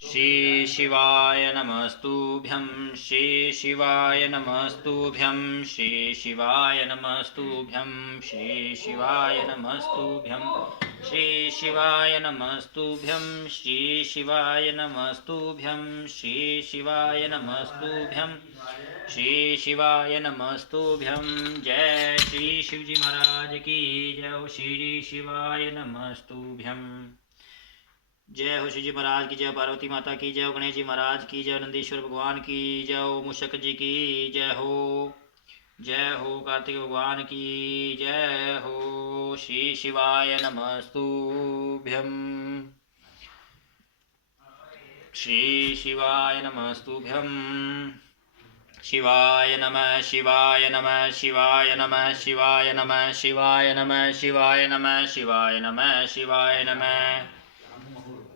श्री शिवाय नमस्तुभ्यं श्री शिवाय नमस्तुभ्यं श्री शिवाय नमस्तुभ्यं श्री शिवाय नमस्तुभ्यं श्री शिवाय नमस्तुभ्यं श्री शिवाय नमस्तुभ्यं श्री शिवाय नमस्तुभ्यं श्री शिवाय नमस्तुभ्यं। जय श्री शिवजी महाराज की जय। श्री शिवाय नमस्तुभ्यं। जय हो शिवजी महाराज की जय। पार्वती माता की जय। गणेश जी महाराज की जय। नंदीश्वर भगवान की जय। मूषक जी की जय हो। जय हो कार्तिक भगवान की जय हो। श्री शिवाय नमस्तुभ्यं श्री शिवाय नमस्तुभ्यं। शिवाय नमः शिवाय नमः शिवाय नमः शिवाय नमः शिवाय नमः शिवाय नमः शिवाय नमः शिवाय नमः।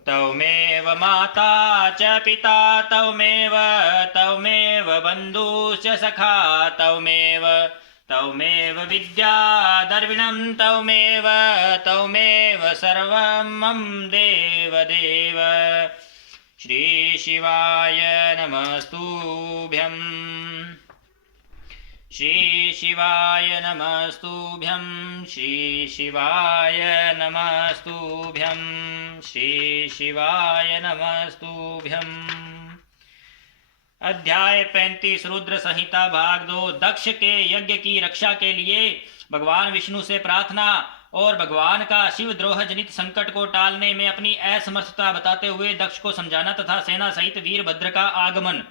तवमेव माता च पिता तवमेव तवमेव बन्धुश्च सखा तवमेव विद्या द्रविणं तवमेव सर्वं मम देवदेव। श्री शिवाय नमस्तुभ्यं श्री शिवाय नमस्तुभ्यं श्री शिवाय नमस्तुभ्यं श्री शिवाय नमस्तुभ्यं। अध्याय 35 रुद्र संहिता भाग 2। दक्ष के यज्ञ की रक्षा के लिए भगवान विष्णु से प्रार्थना और भगवान का शिवद्रोह जनित संकट को टालने में अपनी असमर्थता बताते हुए दक्ष को समझाना तथा सेना सहित वीरभद्र का आगमन।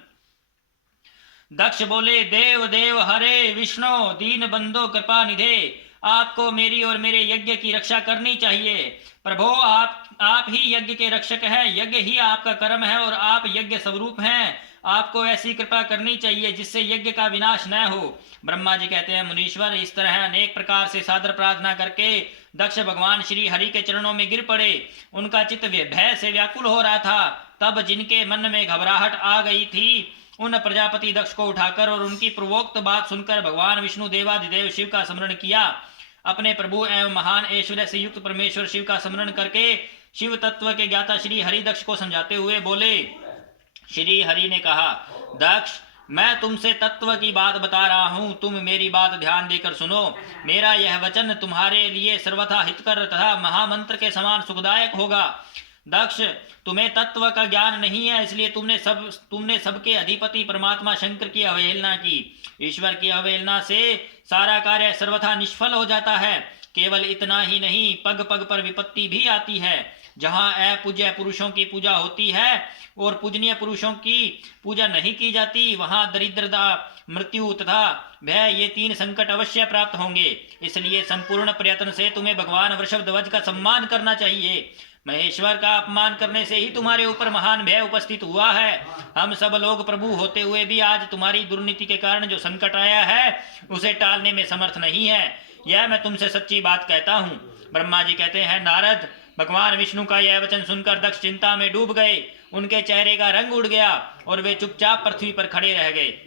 दक्ष बोले, देव देव हरे विष्णु दीन बंधो कृपा निधे, आपको मेरी और मेरे यज्ञ की रक्षा करनी चाहिए। प्रभो आप ही यज्ञ के रक्षक हैं, यज्ञ ही आपका कर्म है और आप यज्ञ स्वरूप हैं। आपको ऐसी कृपा करनी चाहिए जिससे यज्ञ का विनाश न हो। ब्रह्मा जी कहते हैं, मुनीश्वर इस तरह अनेक प्रकार से सादर प्रार्थना करके दक्ष भगवान श्री हरि के चरणों में गिर पड़े। उनका चित्त भय से व्याकुल हो रहा था। तब जिनके मन में घबराहट आ गई थी उन प्रजापति दक्ष को उठाकर और उनकी पूर्वोक्त बात सुनकर भगवान विष्णु देवाधिदेव शिव का स्मरण किया। अपने प्रभु एवं महान ऐश्वर्य से युक्त परमेश्वर शिव का स्मरण करके शिव तत्व के ज्ञाता श्री हरि दक्ष को समझाते हुए बोले। श्री हरि ने कहा, दक्ष मैं तुमसे तत्व की बात बता रहा हूँ, तुम मेरी बात ध्यान देकर सुनो। मेरा यह वचन तुम्हारे लिए सर्वथा हितकर तथा महामंत्र के समान सुखदायक होगा। दक्ष तुम्हें तत्व का ज्ञान नहीं है, इसलिए तुमने सबके अधिपति परमात्मा शंकर की अवहेलना की। ईश्वर की अवहेलना से सारा कार्य सर्वथा निष्फल हो जाता है। केवल इतना ही नहीं, पग पग पर विपत्ति भी आती है। जहाँ अपूज्य पुरुषों की पूजा होती है और पूजनीय पुरुषों की पूजा नहीं की जाती, वहाँ दरिद्रता, मृत्यु तथा भय ये 3 संकट अवश्य प्राप्त होंगे। इसलिए संपूर्ण प्रयत्न से तुम्हें भगवान वृषभध्वज का सम्मान करना चाहिए। महेश्वर का अपमान करने से ही तुम्हारे ऊपर महान भय उपस्थित हुआ है। हम सब लोग प्रभु होते हुए भी आज तुम्हारी दुर्नीति के कारण जो संकट आया है उसे टालने में समर्थ नहीं है। यह मैं तुमसे सच्ची बात कहता हूँ। ब्रह्मा जी कहते हैं, नारद भगवान विष्णु का यह वचन सुनकर दक्ष चिंता में डूब गए। उनके चेहरे का रंग उड़ गया और वे चुपचाप पृथ्वी पर खड़े रह गए।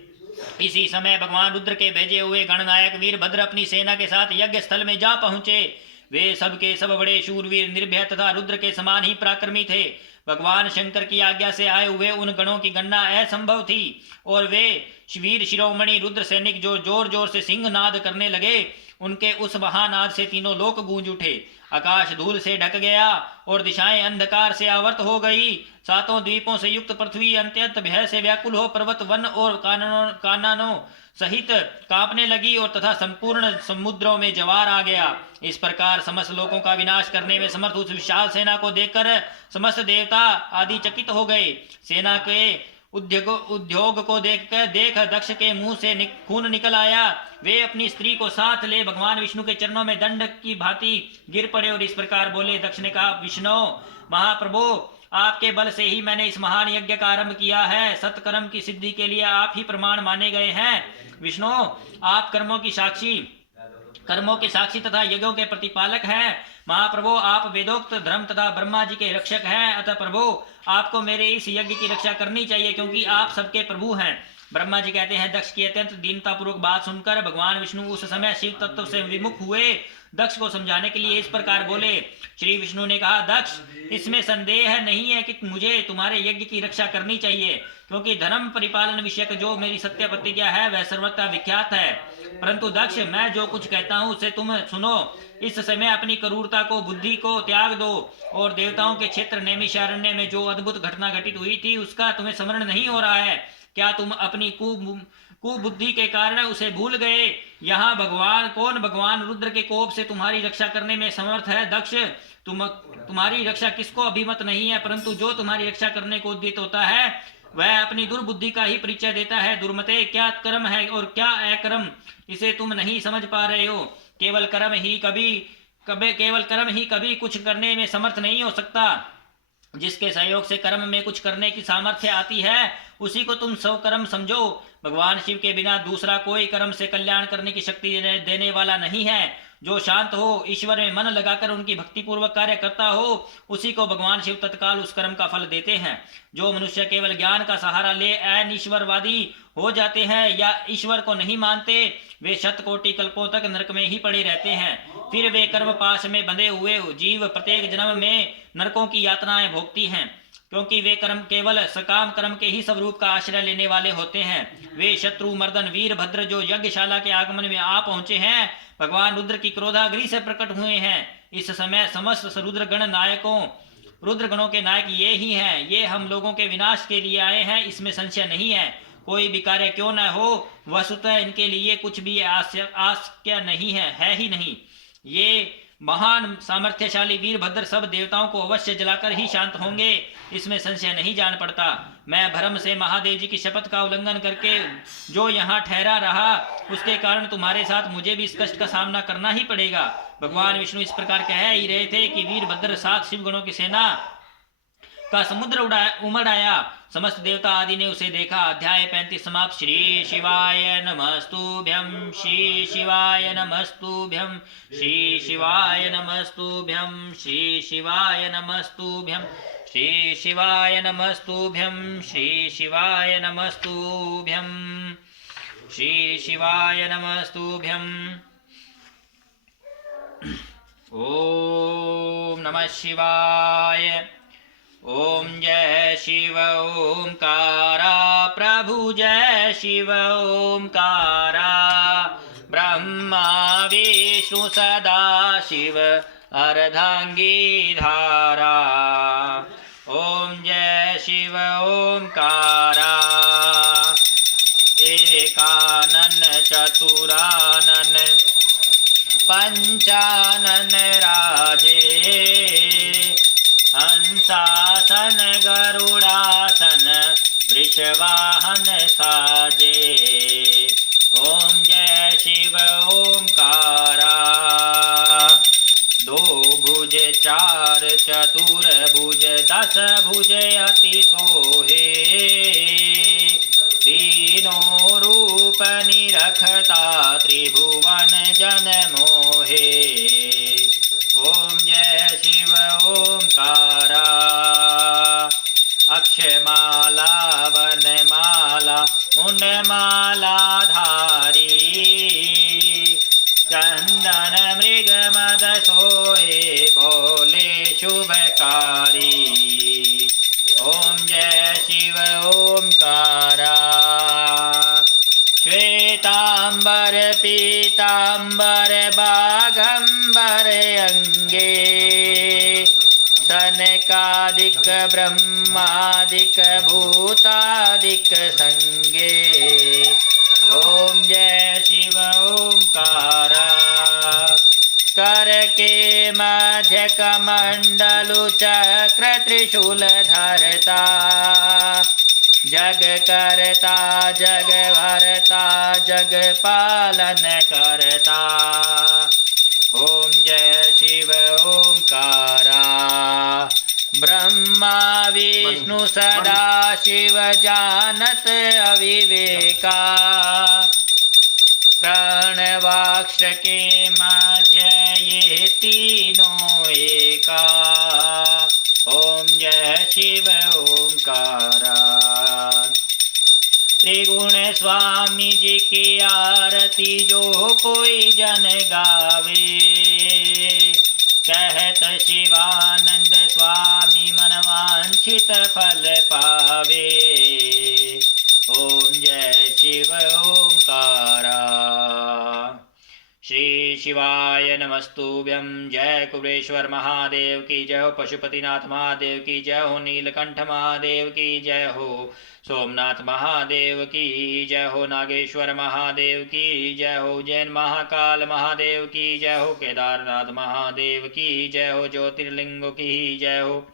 इसी समय भगवान रुद्र के भेजे हुए गणनायक वीरभद्र अपनी सेना के साथ यज्ञ स्थल में जा पहुंचे। वे सब के सब बड़े शूरवीर, निर्भय तथा रुद्र के समान ही पराक्रमी थे। भगवान शंकर की आज्ञा से आए हुए उन गणों की गणना असंभव थी और वे वीर शिरोमणि रुद्र सैनिक जो जोर जोर से सिंह नाद करने लगे, उनके उस महानाद से तीनों लोक गूंज उठे। आकाश धूल से ढक गया और दिशाएं अंधकार से आवृत हो गई। 7 द्वीपों से युक्त पृथ्वी अत्यंत भय से व्याकुल हो पर्वत, वन और काननों सहित कांपने लगी और तथा संपूर्ण समुद्रों में ज्वार आ गया। इस प्रकार समस्त लोगों का विनाश करने में समर्थ उस विशाल सेना को देखकर समस्त देवता आदि चकित हो गए। सेना के उद्योग को देख दक्ष के मुंह से खून निकल आया। वे अपनी स्त्री को साथ ले भगवान विष्णु के चरणों में दंड की भांति गिर पड़े और इस प्रकार बोले। दक्ष ने कहा, विष्णु महाप्रभु आपके बल से ही मैंने इस महान यज्ञ का आरंभ किया है। सत्कर्म की सिद्धि के लिए आप ही प्रमाण माने गए हैं। विष्णु आप कर्मों के साक्षी तथा यज्ञों के प्रतिपालक हैं। महाप्रभु आप वेदोक्त धर्म तथा ब्रह्मा जी के रक्षक हैं। अतः प्रभु आपको मेरे इस यज्ञ की रक्षा करनी चाहिए, क्योंकि आप सबके प्रभु हैं। ब्रह्मा जी कहते हैं, दक्ष की अत्यंत दीनता पूर्वक बात सुनकर भगवान विष्णु उस समय शिव तत्व से विमुख हुए। दक्ष को समझाने के लिए इस प्रकार बोले। श्री विष्णु ने कहा, दक्ष, इसमें संदेह नहीं है कि मुझे तुम्हारे यज्ञ की रक्षा करनी चाहिए, क्योंकि धर्म परिपालन विषयक जो मेरी सत्य प्रतिज्ञा है वह सर्वथा विख्यात है। परंतु दक्ष, मैं जो कुछ कहता हूँ उसे तुम सुनो। इस समय अपनी क्रूरता को, बुद्धि को त्याग दो और देवताओं के क्षेत्र नैमिषारण्य में जो अद्भुत घटना घटित हुई थी उसका तुम्हें स्मरण नहीं हो रहा है क्या? तुम अपनी कुबुद्धि के कारण उसे भूल गए। यहाँ भगवान रुद्र के कोप से तुम्हारी रक्षा करने में समर्थ है। दक्ष, तुम्हारी रक्षा किसको अभिमत नहीं है, परंतु जो तुम्हारी रक्षा करने को उद्यत होता है वह अपनी दुर्बुद्धि का ही परिचय देता है। दुर्मते, क्या कर्म है और क्या अकर्म, इसे तुम नहीं समझ पा रहे हो। केवल कर्म ही कभी कुछ करने में समर्थ नहीं हो सकता। जिसके सहयोग से कर्म में कुछ करने की सामर्थ्य आती है उसी को तुम स्वकर्म समझो। भगवान शिव के बिना दूसरा कोई कर्म से कल्याण करने की शक्ति देने वाला नहीं है। जो शांत हो, ईश्वर में मन लगाकर उनकी भक्ति पूर्वक कार्य करता हो, उसी को भगवान शिव तत्काल उस कर्म का फल देते हैं। जो मनुष्य केवल ज्ञान का सहारा ले अनिश्वरवादी हो जाते हैं या ईश्वर को नहीं मानते, वे शतकोटि कल्पों तक नरक में ही पड़े रहते हैं। फिर वे कर्म पाश में बंधे हुए जीव प्रत्येक जन्म में नरकों की यातनाएं भोगती हैं, क्योंकि वे कर्म केवल सकाम कर्म के ही स्वरूप का आश्रय लेने वाले होते हैं। वे शत्रु मर्दन वीरभद्र जो यज्ञशाला के आगमन में आ पहुंचे हैं, भगवान रुद्र की क्रोधाग्नि से प्रकट हुए हैं। इस समय समस्त रुद्र गणों के नायक ये ही हैं। ये हम लोगों के विनाश के लिए आए हैं, इसमें संशय नहीं है। कोई भी कार्य क्यों न हो, वस्तुतः इनके लिए कुछ भी आस्क्य नहीं है ही नहीं। ये महान सामर्थ्यशाली वीरभद्र सब देवताओं को अवश्य जलाकर ही शांत होंगे, इसमें संशय नहीं जान पड़ता। मैं भ्रम से महादेव जी की शपथ का उल्लंघन करके जो यहाँ ठहरा रहा, उसके कारण तुम्हारे साथ मुझे भी इस कष्ट का सामना करना ही पड़ेगा। भगवान विष्णु इस प्रकार कह ही रहे थे कि वीरभद्र 7 शिवगणों की सेना का समुद्र उमड़ आया। समस्त देवता आदि ने उसे देखा। अध्याय 35 समाप्त। श्री शिवाय नमस्तुभ्यं, श्री शिवाय नमस्तुभ्यं, श्री शिवाय नमस्तुभ्यं, श्री शिवाय नमस्तुभ्यं, श्री शिवाय नमस्तुभ्यं, श्री शिवाय नमस्तुभ्यं, श्री शिवाय नमस्तुभ्यं। ओम नमः शिवाय। ओम जय शिव ओंकारा, प्रभु जय शिव ओंकारा। ब्रह्मा विष्णु सदा शिव अर्धांगी धारा। ओम जय शिव ओंकारा। एकानन चतुरानन पंचानन राजे। हंसासन गरुड़ासन वृषवाहन साजे। ओम जय शिव ओंकारा। 2 भुज 4 चतुर भुज 10 भुज अति सोहे। तीनों रूप निरखता त्रिभुवन जन मोहे। ओम जय शिव ओंकारा। अक्षमाला वनमाला मुंडमाला धारी। चंदन मृग मद सोहे बोले शुभकारी। ओम जय शिव ओंकारा। श्वेतांबर पीतांबर बाघंबर अंगे। सनकादिक ब्रह्मादिक भूतादिक संगे। ओम जय शिव ओंकारा। कर के मध्य कमंडलु चक्र त्रिशूल धरता। जग करता जग भरता जग पालन करता। ओम जय शिव ओंकारा। ब्रह्मा विष्णु सदा शिव जानत अविवेका। प्रणवाक्ष के मध्य ये तीनों एका। ओम जय शिव ओंकारा। त्रिगुण स्वामी जी की आरती जो कोई जन गावे, कहत शिवानंद स्वामी मन वांछित फल पावे। ओम जय शिव ओंकारा। श्री शिवाय नमस्तुभ्यं। जय कुबेरेश्वर महादेव की जय हो, पशुपतिनाथ महादेव की जय हो, नीलकंठ महादेव की जय हो, सोमनाथ महादेव की जय हो, नागेश्वर महादेव की जय हो, उज्जैन महाकाल महादेव की जय हो, केदारनाथ महादेव की जय हो, ज्योतिर्लिंगों की जय हो।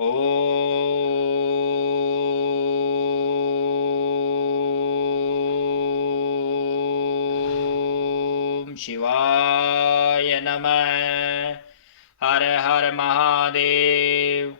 ओम शिवाय नमः। हर हर महादेव।